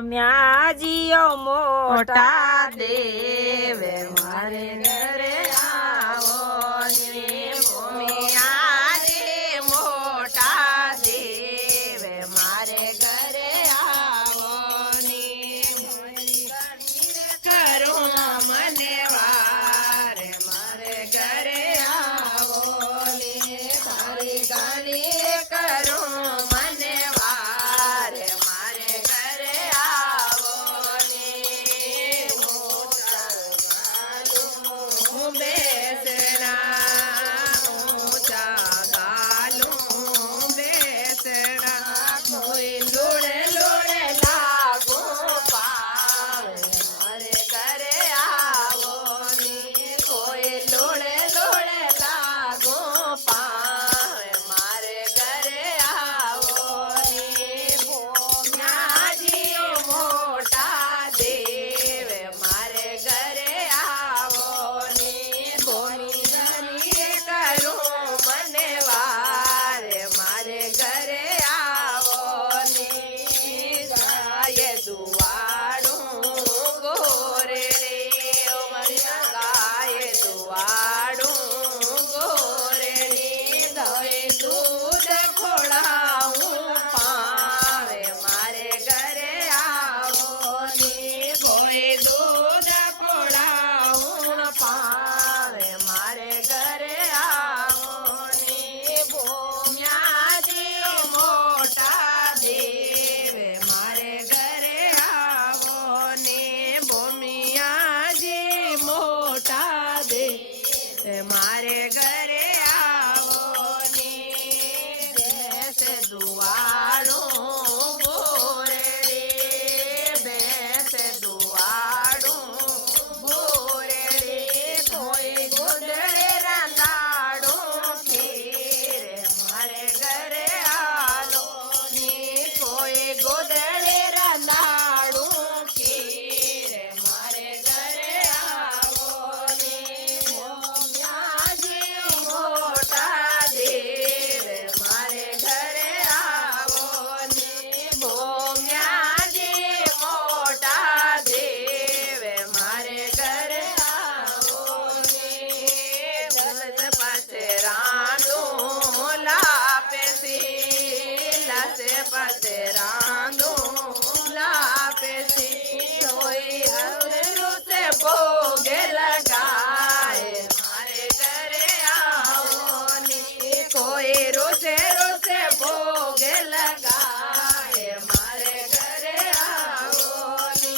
ભોમ્યાજીઓ મોટા દેવ મારે ઘરે આવો ને ભોમ્યાજી મોટા દેવ મારે ઘરે આવો ને કરું મને વાર મારે ઘરે આવો ને તારી ગાડી કરું મને વાર મારે ઘરે આવો ને હું બેસણા ઊંચા ગાલું બેસણા કોઈ લોડે લોડે લાગો પાવે મારે ઘરે આવો ને કોઈ લોડે લોડે લાગો પાવે મારે ઘરે આવો ને ભોમ્યાજી મોટા દેવ મારે ઘરે આવો ને ભોમ્યાજી કરું મને વાર મારે ઘરે આવો ને જાય દુવાડું ગોરે રે ગાય દુવાડું ગોરે રે દય દૂધ ખોડાવું પાવે મારે ઘરે આવો ને કોઈ દૂધ ખોડાવું પાવે મારે ઘરે આવો ને ભોમ્યાજી મોટા દેવ મારે ઘરે આવો ને ભોમિયાજી મોટા દેવ મારે ઘરે આવો ને ભેંસ દુવાડું ગોરે રે ભેંસ દુવાડું ગોરે રે કોઈ ગોદડે રાંધાડું ખીર મારે ઘરે આલો ને કોઈ ગોદડે રાંધાડું ખીર મારે ઘરે આવો ને ભોમ્યાજી મોટા દેવ મારે ઘરે આવો ને ભોમ્યાજી મોટા દેવ મારે ઘરે આવો ને દસ પાસે રાંધું લાપેસી લસે પાસે રાંધું લાપેસી કોઈ હવરું સે ભોગે લગાય મારે ઘરે આવો ને કોઈ રોસે રોસે ભોગે લગાય મારે ઘરે આવો ને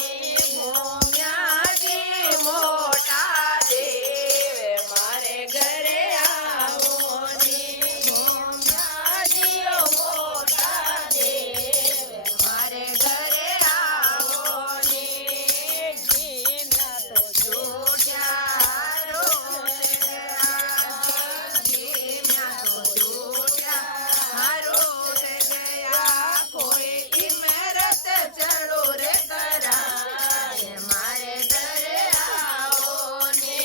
ભોમ્યાજી મોટા દેવ મારે ઘરે આવો ને ભોમ્યાજી મોટા દેવ મારે ઘરે આવો ને જીના તો જોડ્યા જીના તો જોડ્યા રોડ ગયા કોઈ ઇમરત ચડો રે કરાય મારે ઘરે આવો ને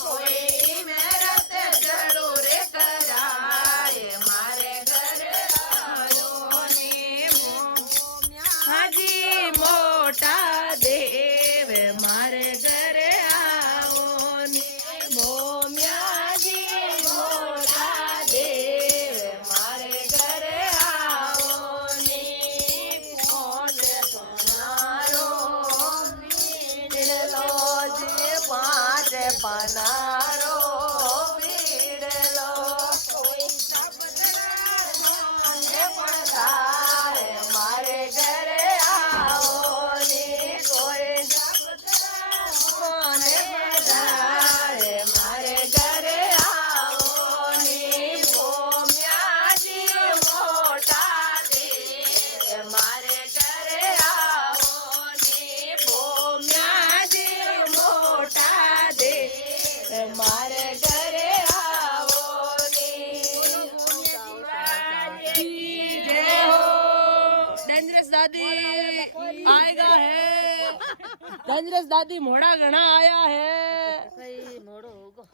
કોઈ ઇમરત ચડો રે કરાય મારે ઘરે આવો ને ભોમ્યાજી મોટા દેવ મારે ઘરે આવો ને ભોમ્યાજી મોટા દેવ મારે ઘરે આવો ને ફોને તમારો બીડલો જે પાંચ પનારો બીડલો કોઈ શબ્દને પણ થાય મારે ઘરે આવો ને કોઈ શબ્દને થાય મારે ઘરે આવો ને ભોમ્યાજી મોટા દેવ મારે ઘરે આવો ને ભોમ્યાજી મોટા દેવ મારે ઘરે આવો ને जय हो डेंजरस दादी आएगा है डेंजरस दादी मोड़ा घना आया है मोड़ो होगा